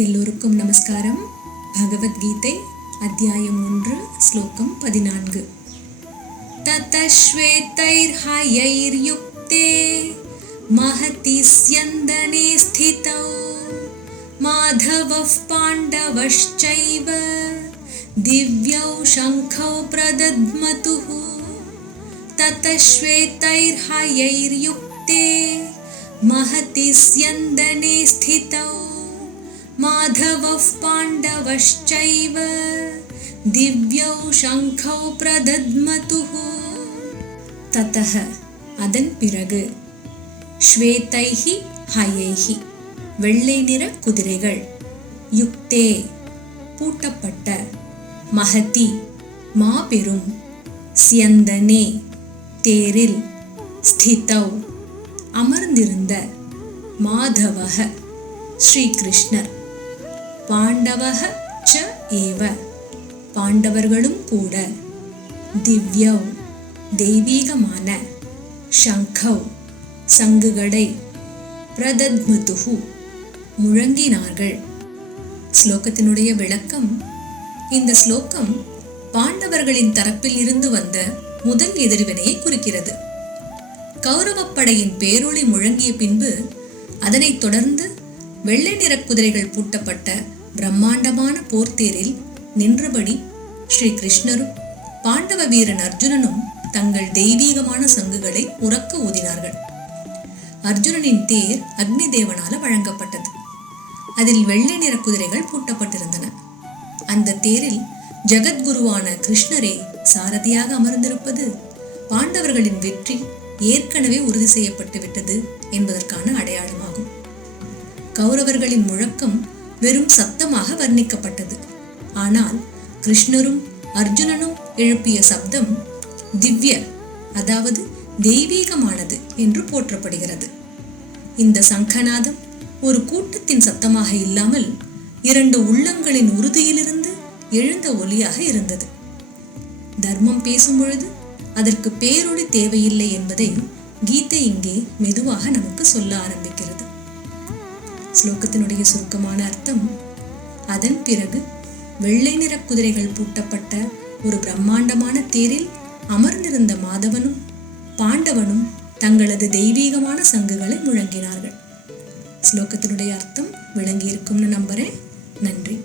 எல்லோருக்கும் நமஸ்காரம். பகவத்கீதை அத்தியாயம் 1 ஸ்லோகம் 14. ததஸ்வேதைர்ஹயைர்யுக்தே மஹதி ஸ்யந்தனே ஸ்திதௌ மாதவः பாண்டவश्चैव திவ்யௌ சங்கௌ பிரதத்மதுः. ததஸ்வேதைர்ஹயைர்யுக்தே மஹதி ஸ்யந்தனே ஸ்திதௌ மாதவः பாண்டவश्चैव திவ்யௌ சங்கௌ பிரதத்மதுः. ததஹ அதன் பிறகு, ஸ்வேதைஹி ஹயைஹி வெள்ளை நிற குதிரைகள், யுக்தே பூட்டப்பட்ட, மஹதி மாபெரும், ஸ்யந்தனே தேரில், ஸ்திதௌ அமர்ந்திருந்த, மாதவஹ ஸ்ரீகிருஷ்ணர், பாண்டவஹ ச ஏவ பாண்டவர்களும் கூட, திவ்யௌ தெய்வீகமான, சங்கௌ சங்குகளை, பிரதத்மதுஹு முழங்கினார்கள். ஸ்லோகத்தினுடைய விளக்கம். இந்த ஸ்லோகம் பாண்டவர்களின் தரப்பில் இருந்து வந்த முதல் எதிர்வினையை குறிக்கிறது. கௌரவப்படையின் பேரொளி முழங்கிய பின்பு அதனைத் தொடர்ந்து வெள்ளை நிற குதிரைகள் பூட்டப்பட்ட பிரம்மாண்டமான போர்த்தேரில் நின்றபடி ஸ்ரீ கிருஷ்ணரும் பாண்டவ வீரன் அர்ஜுனனும் தங்கள் தெய்வீகமான சங்குகளை உரக்க ஊதினார்கள். அர்ஜுனனின் தேர் அக்னி தேவனால வழங்கப்பட்டது. அதில் வெள்ளை நிற குதிரைகள் பூட்டப்பட்டிருந்தன. அந்த தேரில் ஜெகத்குருவான கிருஷ்ணரே சாரதியாக அமர்ந்திருப்பது பாண்டவர்களின் வெற்றி ஏற்கனவே உறுதி செய்யப்பட்டு விட்டது என்பதற்கான அடையாளமாகும். கௌரவர்களின் முழக்கம் வெறும் சத்தமாக வர்ணிக்கப்பட்டது. ஆனால் கிருஷ்ணரும் அர்ஜுனனும் எழுப்பிய சப்தம் திவ்ய, அதாவது தெய்வீகமானது என்று போற்றப்படுகிறது. இந்த சங்கநாதம் ஒரு கூட்டத்தின் சத்தமாக இல்லாமல் இரண்டு உள்ளங்களின் உறுதியிலிருந்து எழுந்த ஒலியாக இருந்தது. தர்மம் பேசும் பொழுது அதற்கு பேரொளி தேவையில்லை என்பதை கீதை இங்கே மெதுவாக நமக்கு சொல்ல ஆரம்பிக்கிறது. ஸ்லோகத்தினுடைய சுருக்கமான அர்த்தம்: அதன் பிறகு வெள்ளை நிற குதிரைகள் பூட்டப்பட்ட ஒரு பிரம்மாண்டமான தேரில் அமர்ந்திருந்த மாதவனும் பாண்டவனும் தங்களது தெய்வீகமான சங்குகளை முழங்கினார்கள். ஸ்லோகத்தினுடைய அர்த்தம் விளங்கி இருக்கும்னு நம்புறேன். நன்றி.